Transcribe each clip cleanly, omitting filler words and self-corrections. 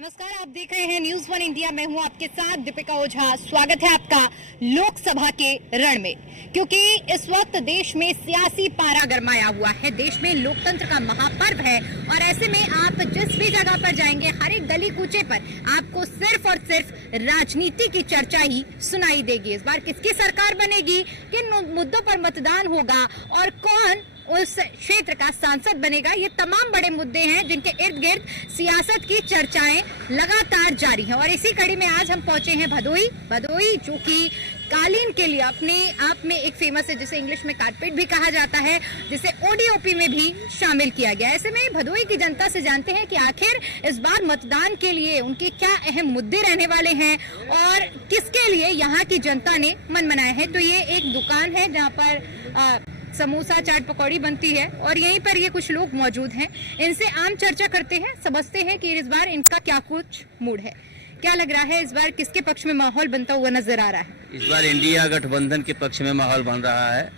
नमस्कार, आप देख रहे हैं न्यूज वन इंडिया। मैं हूं आपके साथ दीपिका ओझा। स्वागत है आपका लोकसभा के रण में, क्योंकि इस वक्त देश में सियासी पारा गरमाया हुआ है। देश में लोकतंत्र का महापर्व है और ऐसे में आप जिस भी जगह पर जाएंगे, हर एक गली कूचे पर आपको सिर्फ और सिर्फ राजनीति की चर्चा ही सुनाई देगी। इस बार किसकी सरकार बनेगी, किन मुद्दों पर मतदान होगा और कौन उस क्षेत्र का सांसद बनेगा, ये तमाम बड़े मुद्दे हैं जिनके इर्द गिर्द सियासत की चर्चाएं लगातार जारी हैं। और इसी कड़ी में आज हम पहुंचे हैं भदोही, जो कि कालीन के लिए अपने आप में एक फेमस है, जिसे इंग्लिश में कारपेट भी कहा जाता है, जिसे ओडीओपी में भी शामिल किया गया। ऐसे में भदोही की जनता से जानते हैं कि आखिर इस बार मतदान के लिए उनके क्या अहम मुद्दे रहने वाले हैं और किसके लिए यहाँ की जनता ने मन बनाया है। तो ये एक दुकान है जहाँ पर समोसा चाट पकौड़ी बनती है और यहीं पर ये कुछ लोग मौजूद हैं। इनसे आम चर्चा करते हैं, समझते हैं कि इस बार इनका क्या कुछ मूड है। क्या लग रहा है, इस बार किसके पक्ष में माहौल बनता हुआ नजर आ रहा है? इस बार इंडिया गठबंधन के पक्ष में माहौल बन रहा है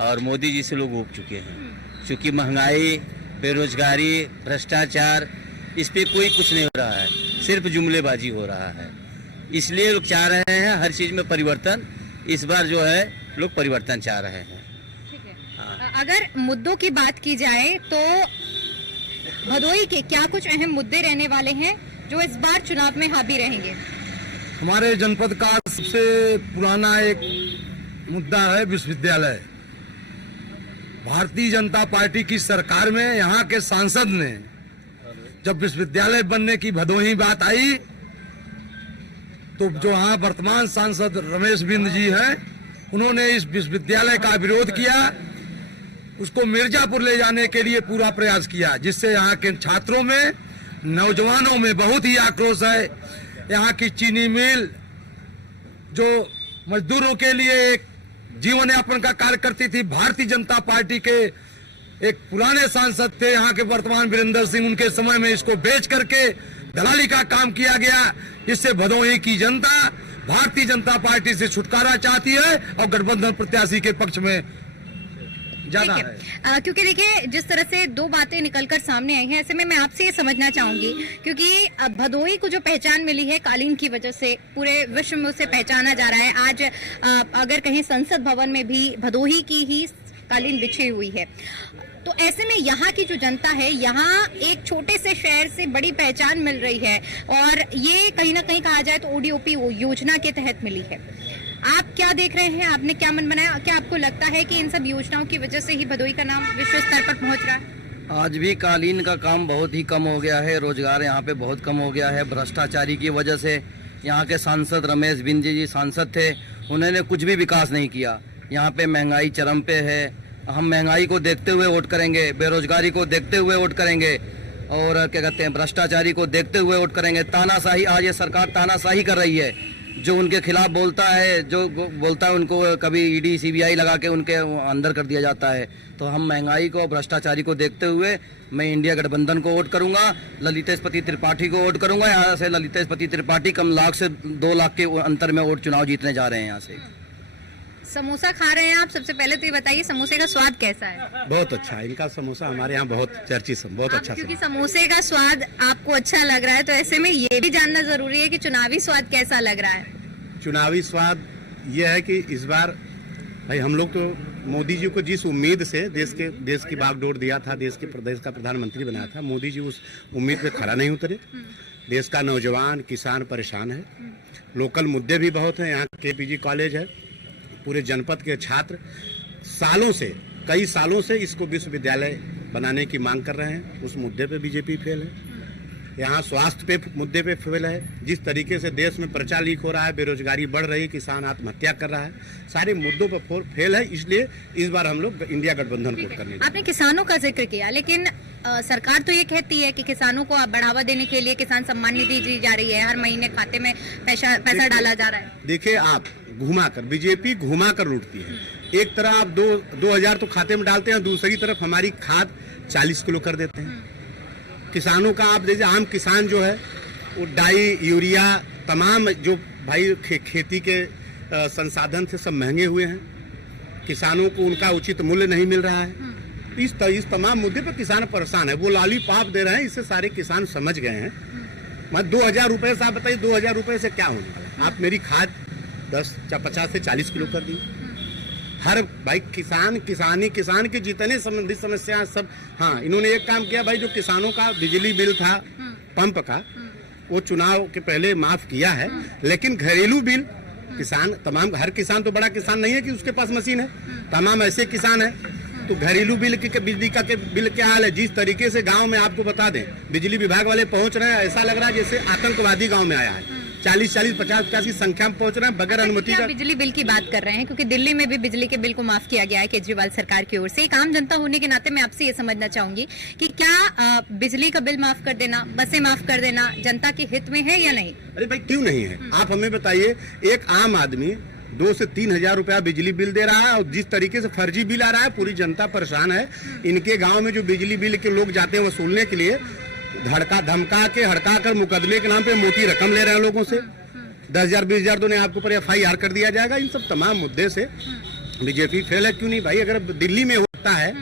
और मोदी जी से लोग उब चुके हैं। क्योंकि महंगाई, बेरोजगारी, भ्रष्टाचार, इस पे कोई कुछ नहीं हो रहा है, सिर्फ जुमलेबाजी हो रहा है। इसलिए लोग चाह रहे हैं हर चीज में परिवर्तन। इस बार जो है लोग परिवर्तन चाह रहे हैं। अगर मुद्दों की बात की जाए तो भदोही के क्या कुछ अहम मुद्दे रहने वाले हैं जो इस बार चुनाव में हावी रहेंगे? हमारे जनपद का सबसे पुराना एक मुद्दा है विश्वविद्यालय। भारतीय जनता पार्टी की सरकार में यहाँ के सांसद ने जब विश्वविद्यालय बनने की भदोही बात आई तो जो यहाँ वर्तमान सांसद रमेश बिंद जी हैं, उन्होंने इस विश्वविद्यालय का विरोध किया, उसको मिर्जापुर ले जाने के लिए पूरा प्रयास किया, जिससे यहाँ के छात्रों में, नौजवानों में बहुत ही आक्रोश है। यहाँ की चीनी मिल जो मजदूरों के लिए एक जीवन यापन का कार्य करती थी, भारतीय जनता पार्टी के एक पुराने सांसद थे यहाँ के वर्तमान वीरेंद्र सिंह, उनके समय में इसको बेच करके दलाली का काम किया गया। इससे भदोही की जनता भारतीय जनता पार्टी से छुटकारा चाहती है और गठबंधन प्रत्याशी के पक्ष में ज्यादा है। क्योंकि देखिए, जिस तरह से दो बातें निकलकर सामने आई हैं, ऐसे में मैं आपसे ये समझना चाहूंगी, क्योंकि भदोही को जो पहचान मिली है कालीन की वजह से, पूरे विश्व में उसे पहचाना जा रहा है। आज अगर कहीं संसद भवन में भी भदोही की ही कालीन बिछी हुई है, तो ऐसे में यहाँ की जो जनता है, यहाँ एक छोटे से शहर से बड़ी पहचान मिल रही है और ये कहीं ना कहीं कहा जाए तो ओडीओपी योजना के तहत मिली है। आप क्या देख रहे हैं, आपने क्या मन बनाया? क्या आपको लगता है कि इन सब योजनाओं की वजह से ही भदोही का नाम विश्व स्तर पर पहुंच रहा है? आज भी कालीन का काम बहुत ही कम हो गया है, रोजगार यहाँ पे बहुत कम हो गया है। भ्रष्टाचारी की वजह से यहाँ के सांसद रमेश बिंद जी सांसद थे, उन्होंने कुछ भी विकास नहीं किया। यहाँ पे महंगाई चरम पे है। हम महंगाई को देखते हुए वोट करेंगे, बेरोजगारी को देखते हुए वोट करेंगे और क्या कहते हैं, भ्रष्टाचारी को देखते हुए वोट करेंगे। तानाशाही, आज ये सरकार तानाशाही कर रही है। जो उनके खिलाफ बोलता है, जो बोलता है, उनको कभी ईडी सीबीआई लगा के उनके अंदर कर दिया जाता है। तो हम महंगाई को, भ्रष्टाचारी को देखते हुए मैं इंडिया गठबंधन को वोट करूंगा, ललितेशपति त्रिपाठी को वोट करूंगा। यहाँ से ललितेशपति त्रिपाठी कम लाख से 2 लाख के अंतर में वोट चुनाव जीतने जा रहे हैं। यहाँ से समोसा खा रहे हैं आप, सबसे पहले तो ये बताइए समोसे का स्वाद कैसा है? बहुत अच्छा है इनका समोसा, हमारे यहाँ बहुत चर्चित, बहुत अच्छा। क्योंकि समोसे का स्वाद आपको अच्छा लग रहा है, तो ऐसे में ये भी जानना जरूरी है कि चुनावी स्वाद कैसा लग रहा है। चुनावी स्वाद ये है कि इस बार भाई हम लोग तो मोदी जी को जिस उम्मीद से देश की बागडोर दिया था, देश का प्रधानमंत्री बनाया था, मोदी जी उस उम्मीद पे खरा नहीं उतरे। देश का नौजवान किसान परेशान है, लोकल मुद्दे भी बहुत हैं। यहाँ केपीजी कॉलेज है, पूरे जनपद के छात्र कई सालों से इसको विश्वविद्यालय बनाने की मांग कर रहे हैं। उस मुद्दे पे बीजेपी फेल है। यहाँ स्वास्थ्य पे मुद्दे पे फेल है। जिस तरीके से देश में पर्चा लीक हो रहा है, बेरोजगारी बढ़ रही, किसान आत्महत्या कर रहा है, सारे मुद्दों पर फेल है। इसलिए इस बार हम लोग इंडिया गठबंधन को करने। आपने किसानों का जिक्र किया, लेकिन सरकार तो ये कहती है कि किसानों को बढ़ावा देने के लिए किसान सम्मान निधि दी जा रही है, हर महीने खाते में पैसा डाला जा रहा है। देखिए, आप बीजेपी घुमा कर लूटती है। एक तरह आप 2000 तो खाते में डालते हैं, दूसरी तरफ हमारी खाद 40 किलो कर देते हैं। किसानों का आप देखिए, आम किसान जो है वो डाई, यूरिया, तमाम जो भाई खेती के संसाधन से सब महंगे हुए हैं। किसानों को उनका उचित मूल्य नहीं मिल रहा है। इस तमाम मुद्दे पर किसान परेशान है। वो लॉलीपॉप दे रहे हैं, इससे सारे किसान समझ गए हैं मैं 2000 रुपए से, आप बताइए 2000 रुपए से क्या होने वाला। आप मेरी खाद 50 से 40 किलो कर दी। हर भाई किसान के जितने संबंधित समस्या सब, हाँ इन्होंने एक काम किया भाई, जो किसानों का बिजली बिल था पंप का, वो चुनाव के पहले माफ किया है, लेकिन घरेलू बिल किसान तमाम, हर किसान तो बड़ा किसान नहीं है कि उसके पास मशीन है, तमाम ऐसे किसान है, तो घरेलू बिल के बिजली का के बिल क्या हाल है। जिस तरीके से गांव में आपको बता दें, बिजली विभाग वाले पहुंच रहे हैं, ऐसा लग रहा है जैसे आतंकवादी गांव में आया है। 40, 50 की संख्या में पहुंच रहे हैं बगैर अनुमति का। बिजली बिल की बात कर रहे हैं, क्योंकि दिल्ली में भी बिजली के बिल को माफ किया गया है केजरीवाल सरकार की ओर से। एक आम जनता होने के नाते मैं आपसे ये समझना चाहूंगी कि क्या बिजली का बिल माफ कर देना, बसें माफ कर देना जनता के हित में है या नहीं? अरे भाई क्यों नहीं है, आप हमें बताइए। एक आम आदमी 2 से 3 हजार रुपया बिजली बिल दे रहा है, और जिस तरीके से फर्जी बिल आ रहा है, पूरी जनता परेशान है। इनके गांव में जो बिजली बिल के लोग जाते हैं वसूलने के लिए, धड़का धमका के हड़का कर मुकदमे के नाम पे मोटी रकम ले रहे हैं लोगों से। 10,000 20,000 तो आपके ऊपर FIR कर दिया जाएगा। इन सब तमाम मुद्दे से बीजेपी फेल है। क्यों नहीं भाई, अगर दिल्ली में होता है,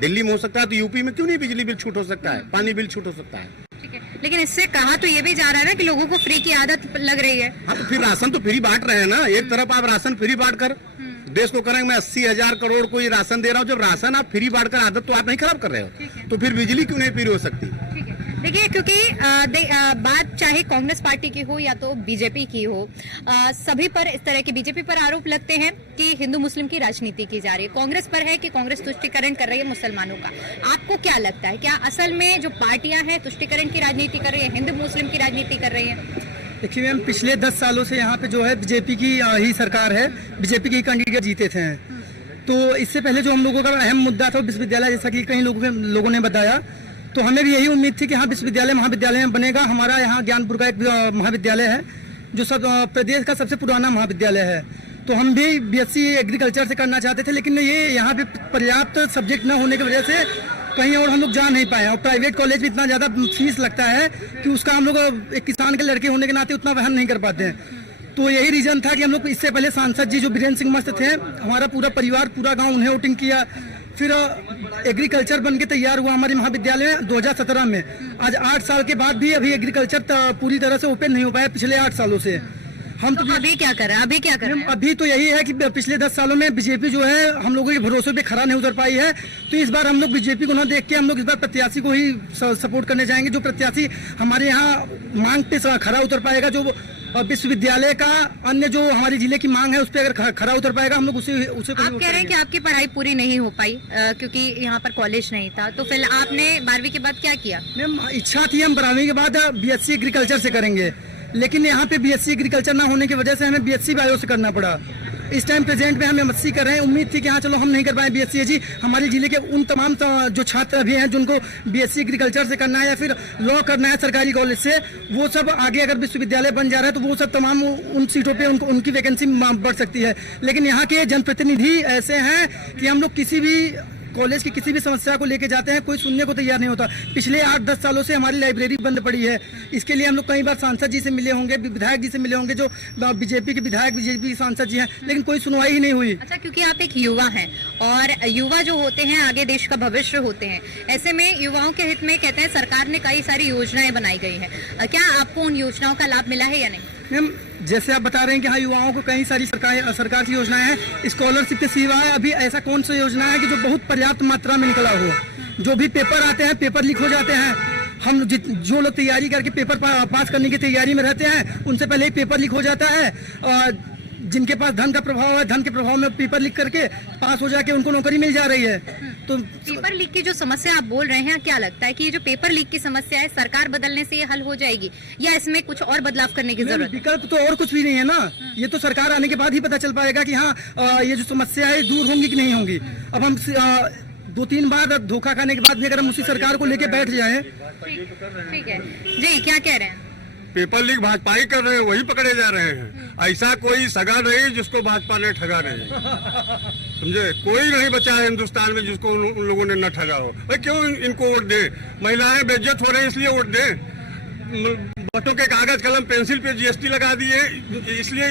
दिल्ली में हो सकता है, तो यूपी में क्यों नहीं बिजली बिल छूट हो सकता है, पानी बिल छूट हो सकता है। ठीक है, लेकिन इससे कहा तो ये भी जा रहा है ना कि लोगों को फ्री की आदत लग रही है। हाँ, तो फिर राशन तो फ्री बांट रहे हैं ना। एक तरफ आप राशन फ्री बांट कर देश को करेंगे, मैं 80,000 करोड़ को ये राशन दे रहा हूँ। जब राशन आप फ्री बांट कर, आदत तो आप नहीं खराब कर रहे हो, तो फिर बिजली क्यों नहीं फ्री हो सकती? ठीक है, देखिए, क्योंकि बात चाहे कांग्रेस पार्टी की हो या तो बीजेपी की हो, सभी पर इस तरह के बीजेपी पर आरोप लगते हैं कि हिंदू मुस्लिम की राजनीति की जा रही है। कांग्रेस पर है कि कांग्रेस तुष्टीकरण कर रही है मुसलमानों का। आपको क्या लगता है, क्या असल में जो पार्टियां हैं तुष्टीकरण की राजनीति कर रही है, हिंदू मुस्लिम की राजनीति कर रही है? देखिए मैम, पिछले 10 सालों से यहाँ पे जो है बीजेपी की ही सरकार है, बीजेपी के कैंडिडेट जीते थे। तो इससे पहले जो हम लोगों का अहम मुद्दा था विश्वविद्यालय, जैसा कि कई लोगों ने बताया, तो हमें भी यही उम्मीद थी कि हाँ विश्वविद्यालय महाविद्यालय में बनेगा। हमारा यहाँ ज्ञानपुर का एक महाविद्यालय है जो सब प्रदेश का सबसे पुराना महाविद्यालय है। तो हम भी BSc एग्रीकल्चर से करना चाहते थे, लेकिन ये यहाँ पे पर्याप्त सब्जेक्ट न होने की वजह से कहीं और हम लोग जा नहीं पाए। और प्राइवेट कॉलेज में इतना ज़्यादा फीस लगता है कि उसका हम लोग एक किसान के लड़के होने के नाते उतना वहन नहीं कर पाते हैं। तो यही रीज़न था कि हम लोग इससे पहले सांसद जी जो बीरेंद्र सिंह मस्त थे, हमारा पूरा परिवार, पूरा गांव उन्हें वोटिंग किया। फिर एग्रीकल्चर बन के तैयार हुआ हमारे महाविद्यालय में 2017 में। आज 8 साल के बाद भी अभी एग्रीकल्चर पूरी तरह से ओपन नहीं हो पाया पिछले 8 सालों से। हम तो अभी क्या कर रहे हैं, अभी क्या कर रहे हैं? अभी तो यही है कि पिछले 10 सालों में बीजेपी जो है हम लोगों के भरोसे पे खरा नहीं उतर पाई है। तो इस बार हम लोग बीजेपी को ना देख के हम लोग इस बार प्रत्याशी को ही सपोर्ट करने जाएंगे, जो प्रत्याशी हमारे यहाँ मांग पे खरा उतर पाएगा, जो विश्वविद्यालय का अन्य जो हमारे जिले की मांग है उस पर अगर खरा उतर पाएगा, हम लोग उसे आप कह रहे हैं कि आपकी पढ़ाई पूरी नहीं हो पाई क्योंकि यहाँ पर कॉलेज नहीं था, तो फिर आपने 12वीं के बाद क्या किया? मैम, इच्छा थी हम 12वीं के बाद BSc एग्रीकल्चर से करेंगे, लेकिन यहाँ पे BSc एग्रीकल्चर ना होने की वजह से हमें BSc बायो से करना पड़ा। इस टाइम प्रेजेंट में हम MSc कर रहे हैं। उम्मीद थी कि हाँ चलो हम नहीं कर पाए BSc जी, हमारे जिले के उन तमाम जो छात्र अभी हैं जिनको BSc एग्रीकल्चर से करना है या फिर लॉ करना है सरकारी कॉलेज से, वो सब आगे अगर विश्वविद्यालय बन जा रहा है तो वो सब तमाम उन सीटों पे उनकी वैकेंसी बढ़ सकती है। लेकिन यहाँ के जनप्रतिनिधि ऐसे हैं कि हम लोग किसी भी कॉलेज की किसी भी समस्या को लेके जाते हैं, कोई सुनने को तैयार नहीं होता। पिछले 8-10 सालों से हमारी लाइब्रेरी बंद पड़ी है। इसके लिए हम लोग कई बार सांसद जी से मिले होंगे, विधायक जी से मिले होंगे, जो बीजेपी के विधायक, बीजेपी सांसद जी हैं, लेकिन कोई सुनवाई ही नहीं हुई। अच्छा, क्योंकि आप एक युवा हैं और युवा जो होते हैं आगे देश का भविष्य होते हैं, ऐसे में युवाओं के हित में कहते हैं सरकार ने कई सारी योजनाएं बनाई गई हैं। क्या आपको उन योजनाओं का लाभ मिला है या नहीं? मैम, जैसे आप बता रहे हैं कि हाँ युवाओं को कई सारी सरकार की योजनाएं हैं, स्कॉलरशिप के सिवाय अभी ऐसा कौन सा योजना है कि जो बहुत पर्याप्त मात्रा में निकला हो? जो भी पेपर आते हैं, पेपर लीक हो जाते हैं। हम जो लोग तैयारी करके पेपर पास करने की तैयारी में रहते हैं, उनसे पहले ही पेपर लीक हो जाता है। जिनके पास धन का प्रभाव है, धन के प्रभाव में पेपर लीक करके पास हो जाके उनको नौकरी मिल जा रही है। तो पेपर लीक की जो समस्या आप बोल रहे हैं, क्या लगता है कि ये जो पेपर लीक की समस्या है सरकार बदलने से ये हल हो जाएगी या इसमें कुछ और बदलाव करने की जरूरत है? विकल्प तो और कुछ भी नहीं है ना, ये तो सरकार आने के बाद ही पता चल पाएगा कि हाँ ये जो समस्या है दूर होंगी कि नहीं होंगी। अब हम 2-3 बार धोखा खाने के बाद भी अगर हम उसी सरकार को लेके बैठ जाए। ठीक है जी, क्या कह रहे हैं? पेपर लीक भाजपा ही कर रहे हैं, वही पकड़े जा रहे हैं। ऐसा कोई सगा नहीं जिसको भाजपा ने ठगा नहीं, समझे? कोई नहीं बचा है हिंदुस्तान में जिसको उन लोगों ने न ठगा हो। भाई क्यों इनको वोट दे? महिलाएं बेइज्जत हो रही है इसलिए वोट दे। वोटों के कागज कलम पेंसिल पे GST लगा दिए इसलिए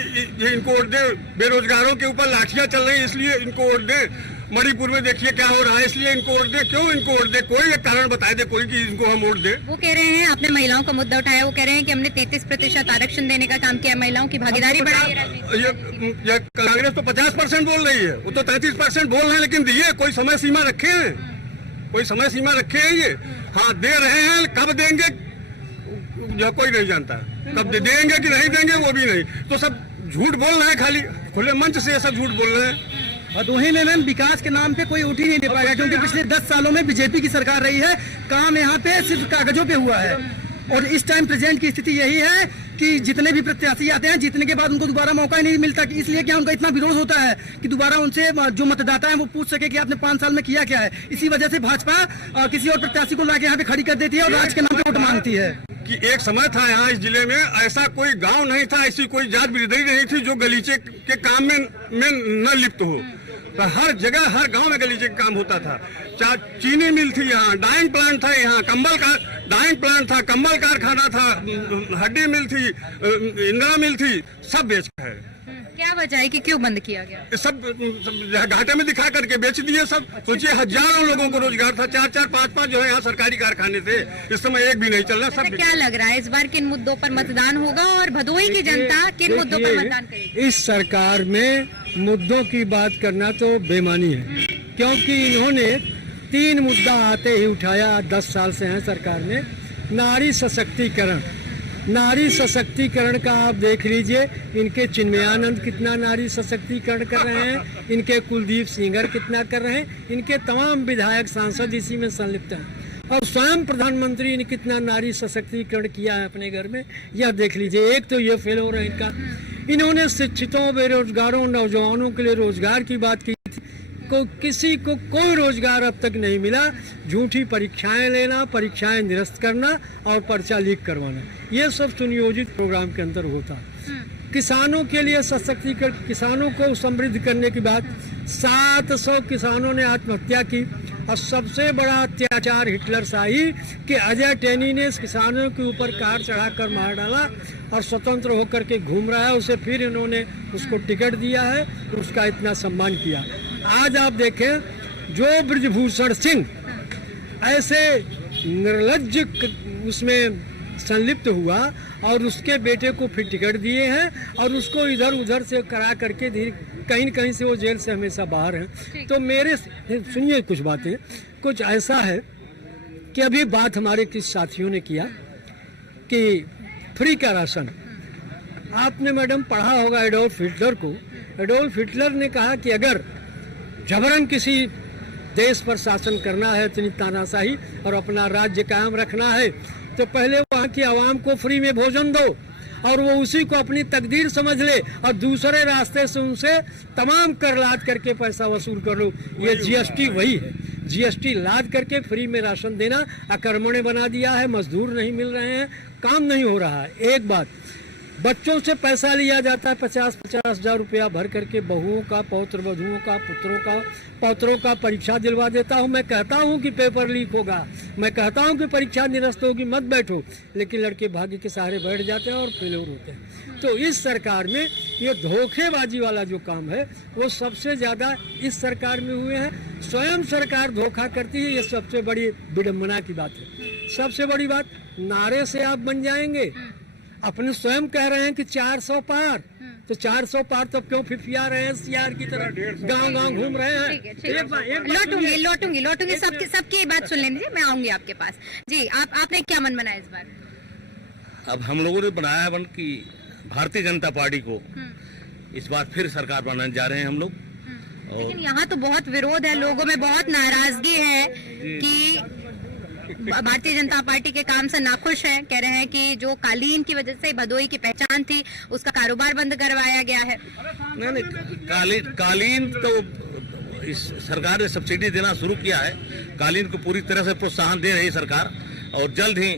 इनको वोट दे। बेरोजगारों के ऊपर लाठियां चल रही है इसलिए इनको वोट दे। मणिपुर में देखिए क्या हो रहा है, इसलिए इनको वोट दे। क्यों इनको वोट दे? कोई एक कारण बताए दे कोई कि इनको हम वोट दे। वो कह रहे हैं, आपने महिलाओं का मुद्दा उठाया, वो कह रहे हैं कि हमने 33% आरक्षण देने का काम किया, महिलाओं की भागीदारी बढ़ाई है राजनीति में। ये कांग्रेस तो 50% बोल रही है, वो तो 33% बोल रहे हैं, लेकिन दिए कोई समय सीमा रखे हैं? कोई समय सीमा रखे हैं ये? हाँ, दे रहे हैं, कब देंगे जो कोई नहीं जानता, कब देंगे कि नहीं देंगे वो भी नहीं। तो सब झूठ बोल रहे हैं, खाली खुले मंच से ये सब झूठ बोल रहे हैं। भदोही में मैम विकास के नाम पे कोई उठ ही नहीं दे पाएगा, क्योंकि पिछले 10 सालों में बीजेपी की सरकार रही है, काम यहाँ पे सिर्फ कागजों पे हुआ है। और इस टाइम प्रेजेंट की स्थिति यही है कि जितने भी प्रत्याशी आते हैं, जीतने के बाद उनको दोबारा मौका ही नहीं मिलता, कि इसलिए क्या उनका इतना विरोध होता है कि दोबारा उनसे जो मतदाता है वो पूछ सके कि आपने 5 साल में किया क्या है। इसी वजह से भाजपा किसी और प्रत्याशी को लाके यहाँ पे खड़ी कर देती है और राज के नाम पे वोट मांगती है। कि एक समय था यहाँ इस जिले में, ऐसा कोई गांव नहीं था, ऐसी कोई जात बिरादरी नहीं थी जो गलीचे के काम में न लिप्त हो। तो हर जगह हर गांव में गलीचे का काम होता था। चीनी मिल थी यहाँ, डाइंग प्लांट था यहाँ, डाइंग प्लांट था, कंबल कारखाना था, हड्डी मिल थी, इंदिरा मिल थी, सब बेच है। क्या वजह है कि क्यों बंद किया गया? सब घाटे में दिखा करके बेच दिए सब। सोचिए हजारों लोगों को रोजगार था, 4-4, 5-5 जो है यहाँ सरकारी कारखाने थे, इस समय एक भी नहीं चल रहा। सब क्या लग रहा है इस बार किन मुद्दों पर मतदान होगा और भदोही की जनता किन मुद्दों पर मतदान करेगी? इस सरकार में मुद्दों की बात करना तो बेमानी है, क्योंकि इन्होंने 3 मुद्दा आते ही उठाया। 10 साल से हैं सरकार में। नारी सशक्तिकरण, नारी सशक्तिकरण का आप देख लीजिए, इनके चिन्मयानंद कितना नारी सशक्तिकरण कर रहे हैं, इनके कुलदीप सिंगर कितना कर रहे हैं, इनके तमाम विधायक सांसद इसी में संलिप्त हैं। और स्वयं प्रधानमंत्री ने कितना नारी सशक्तिकरण किया है अपने घर में, यह देख लीजिए। एक तो ये फेल हो रहा है इनका। इन्होंने शिक्षितों, बेरोजगारों, नौजवानों के लिए रोजगार की बात की, किसी को कोई रोजगार अब तक नहीं मिला। झूठी परीक्षाएं लेना, परीक्षाएं निरस्त करना और पर्चा लीक करवाना, ये सब सुनियोजित प्रोग्राम के अंदर होता। किसानों के लिए सशक्तिकरण, किसानों को समृद्ध करने की बात। 700 किसानों ने आत्महत्या की। और सबसे बड़ा अत्याचार हिटलर शाही कि अजय टेनी ने किसानों के ऊपर कार चढ़ाकर मार डाला और स्वतंत्र होकर के घूम रहा है। उसे फिर इन्होंने उसको टिकट दिया है, उसका इतना सम्मान किया। आज आप देखें, जो ब्रजभूषण सिंह ऐसे निर्लज्ज उसमें संलिप्त हुआ और उसके बेटे को फिर टिकट दिए हैं और उसको इधर उधर से करा करके कहीं न कहीं से वो जेल से हमेशा बाहर हैं। तो मेरे सुनिए कुछ बातें, कुछ ऐसा है कि अभी बात हमारे किस साथियों ने किया कि फ्री का राशन। आपने मैडम पढ़ा होगा एडोल्फ हिटलर को। एडोल्फ हिटलर ने कहा कि अगर जबरन किसी देश पर शासन करना है, इतनी तानाशाही और अपना राज्य कायम रखना है, तो पहले वहाँ की आवाम को फ्री में भोजन दो और वो उसी को अपनी तकदीर समझ ले और दूसरे रास्ते से उनसे तमाम कर लाद करके पैसा वसूल कर लो। ये जीएसटी वही है। जीएसटी लाद करके फ्री में राशन देना अकर्मण्य बना दिया है। मजदूर नहीं मिल रहे हैं, काम नहीं हो रहा है। एक बात, बच्चों से पैसा लिया जाता है 50-50 हज़ार रुपया भर करके। बहुओं का, पौत्र वधुओं का, पौत्रों का परीक्षा दिलवा देता हूँ। मैं कहता हूँ कि पेपर लीक होगा, मैं कहता हूँ कि परीक्षा निरस्त होगी, मत बैठो, लेकिन लड़के भाग्य के सहारे बैठ जाते हैं और फेलियर होते हैं। तो इस सरकार में ये धोखेबाजी वाला जो काम है वो सबसे ज़्यादा इस सरकार में हुए हैं। स्वयं सरकार धोखा करती है, ये सबसे बड़ी विडम्बना की बात है। सबसे बड़ी बात, नारे से आप बन जाएंगे। अपने स्वयं कह रहे हैं कि 400 पार, तो 400 पार तो क्यों फिफिया रहे हैं सियार की तरह, गांव-गांव घूम रहे हैं। लौटूंगी सबकी बात सुन लेंगे, मैं आऊंगी आपके पास। जी, आपने क्या मन बनाया इस बार? अब हम लोगों ने बनाया है कि भारतीय जनता पार्टी को इस बार फिर सरकार बनाने जा रहे हैं हम लोग। लेकिन यहाँ तो बहुत विरोध है, लोगों में बहुत नाराजगी है कि भारतीय जनता पार्टी के काम से नाखुश है। कह रहे हैं कि जो कालीन की वजह से भदोही की पहचान थी उसका कारोबार बंद करवाया गया है। नहीं, कालीन तो इस सरकार ने सब्सिडी देना शुरू किया है। कालीन को पूरी तरह से प्रोत्साहन दे रही सरकार और जल्द ही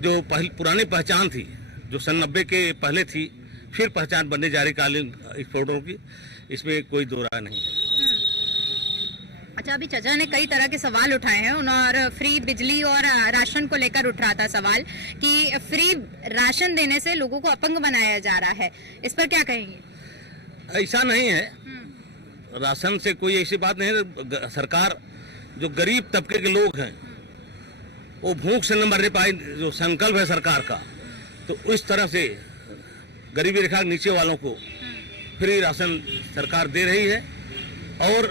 जो पुरानी पहचान थी जो सन 90 के पहले थी, फिर पहचान बनने जा रही कालीन एक्सपोर्टरों की, इसमें कोई दो राय नहीं है। अच्छा, अभी चाचा ने कई तरह के सवाल उठाए हैं और फ्री बिजली और राशन को लेकर उठ रहा था सवाल कि फ्री राशन देने से लोगों को अपंग बनाया जा रहा है, इस पर क्या कहेंगे? ऐसा नहीं है। राशन से कोई ऐसी बात नहीं है। सरकार जो गरीब तबके के लोग हैं वो भूख से न मरने पाए, जो संकल्प है सरकार का, तो इस तरह से गरीबी रेखा के नीचे वालों को फ्री राशन सरकार दे रही है और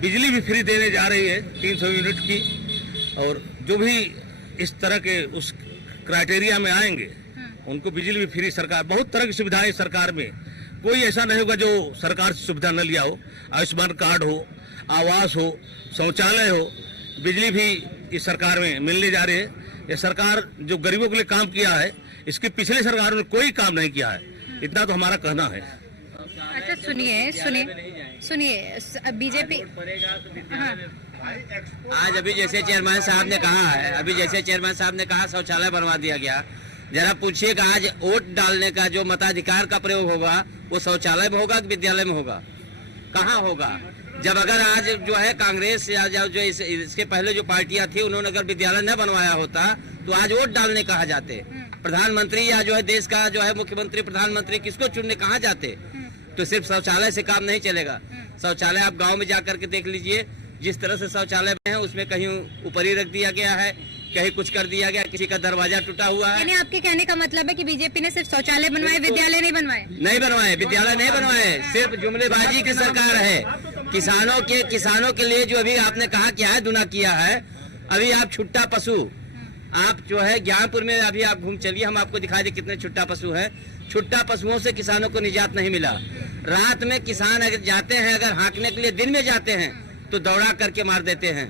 बिजली भी फ्री देने जा रही है 300 यूनिट की। और जो भी इस तरह के उस क्राइटेरिया में आएंगे उनको बिजली भी फ्री, सरकार बहुत तरह की सुविधाएं सरकार में, कोई ऐसा नहीं होगा जो सरकार से सुविधा न लिया हो। आयुष्मान कार्ड हो, आवास हो, शौचालय हो, बिजली भी इस सरकार में मिलने जा रही है। ये सरकार जो गरीबों के लिए काम किया है इसकी पिछली सरकारों ने कोई काम नहीं किया है, इतना तो हमारा कहना है। अच्छा सुनिए बीजेपी आज अभी जैसे चेयरमैन साहब ने कहा है, शौचालय बनवा दिया गया। जरा पूछिएगा आज वोट डालने का जो मताधिकार का प्रयोग होगा वो शौचालय में होगा कि विद्यालय में होगा? कहाँ होगा? जब अगर आज जो है कांग्रेस या जो इसके पहले जो पार्टियां थी उन्होंने अगर विद्यालय न बनवाया होता तो आज वोट डालने कहाँ जाते? प्रधानमंत्री या जो है देश का जो है मुख्यमंत्री प्रधानमंत्री किसको चुनने कहाँ जाते? तो सिर्फ शौचालय से काम नहीं चलेगा। शौचालय आप गांव में जाकर के देख लीजिए, जिस तरह से शौचालय में है उसमें कहीं ऊपर ही रख दिया गया है, कहीं कुछ कर दिया गया, किसी का दरवाजा टूटा हुआ है। यानी आपके कहने का मतलब है कि बीजेपी ने सिर्फ शौचालय बनवाए, विद्यालय नहीं बनवाए? नहीं बनवाए, विद्यालय नहीं बनवाए, सिर्फ जुमलेबाजी की सरकार है। किसानों के लिए जो अभी आपने कहा क्या है दुना किया है, अभी आप छुट्टा पशु, आप जो है ज्ञानपुर में अभी आप घूम चलिए, हम आपको दिखा दे कितने छुट्टा पशु हैं। छुट्टा पशुओं से किसानों को निजात नहीं मिला। रात में किसान अगर जाते हैं, अगर हाँकने के लिए दिन में जाते हैं तो दौड़ा करके मार देते हैं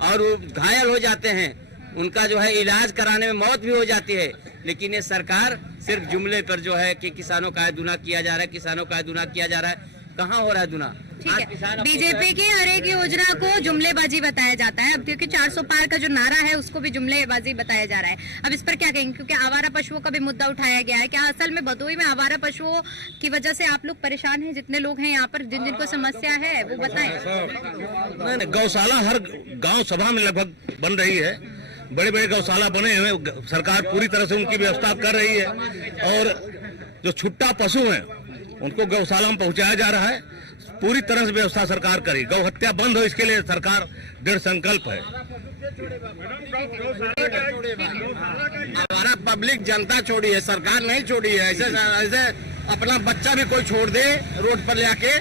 और वो घायल हो जाते हैं, उनका जो है इलाज कराने में मौत भी हो जाती है। लेकिन ये सरकार सिर्फ जुमले पर जो है कि किसानों का दुना किया जा रहा है, किसानों का दुना किया जा रहा है। कहाँ हो रहा है दुना? ठीक है, बीजेपी की हर एक योजना को जुमलेबाजी बताया जाता है। अब क्योंकि 400 पार का जो नारा है उसको भी जुमलेबाजी बताया जा रहा है। अब इस पर क्या कहेंगे? क्योंकि आवारा पशुओं का भी मुद्दा उठाया गया है। क्या असल में भदोही में आवारा पशुओं की वजह से आप लोग परेशान हैं? जितने लोग हैं यहाँ पर, जिनको समस्या है वो बताएं। गौशाला हर गांव सभा में लगभग बन रही है, बड़े बड़े गौशाला बने हुए, सरकार पूरी तरह से उनकी व्यवस्था कर रही है। और जो छुट्टा पशु हैं उनको गौशाला में पहुंचाया जा रहा है, पूरी तरह से व्यवस्था सरकार करेगी। गौ हत्या बंद हो इसके लिए सरकार दृढ़ संकल्प है। हमारा पब्लिक जनता छोड़ी है, सरकार नहीं छोड़ी है। ऐसे अपना बच्चा भी कोई छोड़ दे रोड पर ले आके,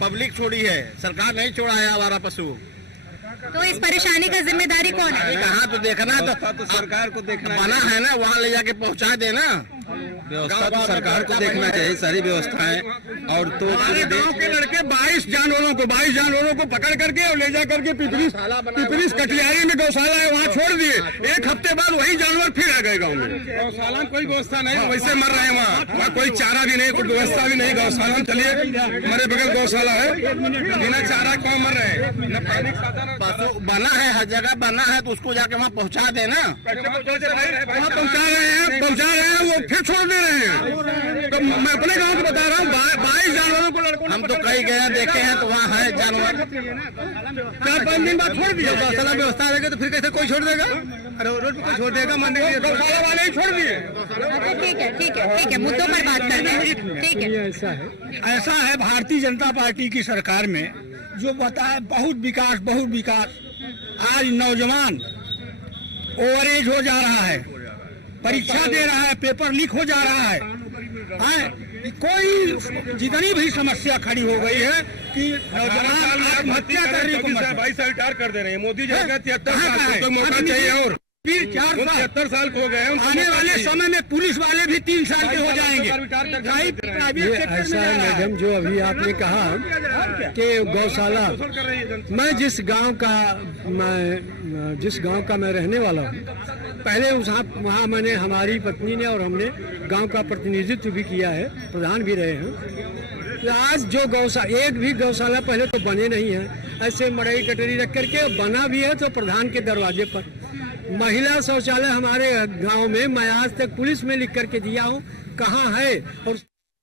पब्लिक छोड़ी है, सरकार नहीं छोड़ा है हमारा पशु। तो इस परेशानी का जिम्मेदारी कौन है? कहाँ तो देखना तो सरकार को देखना बना है ना, वहाँ ले जाके पहुँचा देना। व्यवस्था तो सरकार को देखना चाहिए, सारी व्यवस्थाएं। और तो गांव के लड़के 22 जानवरों को पकड़ करके और ले जा करके पिपरिस कटियारी में गौशाला है वहाँ छोड़ दिए। एक हफ्ते बाद वही जानवर फिर आ गए गाँव में। गौशाला में कोई व्यवस्था नहीं, वैसे मर रहे हैं वहाँ कोई चारा भी नहीं, कोई व्यवस्था भी नहीं। गौशाला में चलिए, हमारे बगल गौशाला है, बिना चारा क्यों मर रहे हैं? न पानी का साधन, पशु बना है, हर जगह बना है, तो उसको जाके वहाँ पहुँचा देना। वहाँ पहुँचा रहे हैं, वो फिर छोड़ दे रहे हैं। तो मैं अपने गांव को बता रहा हूँ, 22 जानवरों को लड़कों हम तो कई गए देखे हैं, तो वहाँ है जानवर। 4-5 दिन बाद छोड़ दिया। गौशाला व्यवस्था रहेगा तो फिर कैसे कोई छोड़ देगा? अरे रोड पे कोई छोड़ देगा? मानने के लिए गौशाला वाले ही छोड़ दिए। ठीक है, मुद्दों पर बात करते हैं। ठीक है, ऐसा है भारतीय जनता पार्टी की सरकार में जो बताए बहुत विकास। आज नौजवान ओवरेज हो जा रहा है, परीक्षा दे रहा है, पेपर लीक हो जा रहा है। कोई जितनी भी समस्या खड़ी हो गई है कि नौजवान आत्महत्या करने को 22 साल रिटायर कर दे रहे हैं। मोदी जी 73 साल तो मौका चाहिए। और फिर 4 साल हो गए, आने वाले समय में पुलिस वाले भी 3 साल के हो जाएंगे। ऐसा है मैडम, जो अभी आपने कहा कि गौशाला, मैं जिस गांव का मैं रहने वाला हूँ, पहले वहाँ मैंने, हमारी पत्नी ने और हमने गांव का प्रतिनिधित्व भी किया है, प्रधान भी रहे हैं। आज जो एक भी गौशाला पहले तो बने नहीं है, ऐसे मड़ई कटोरी रख करके, बना भी है तो प्रधान के दरवाजे पर। महिला शौचालय हमारे गांव में मैं आज तक पुलिस में लिख करके दिया हूँ, कहाँ है? और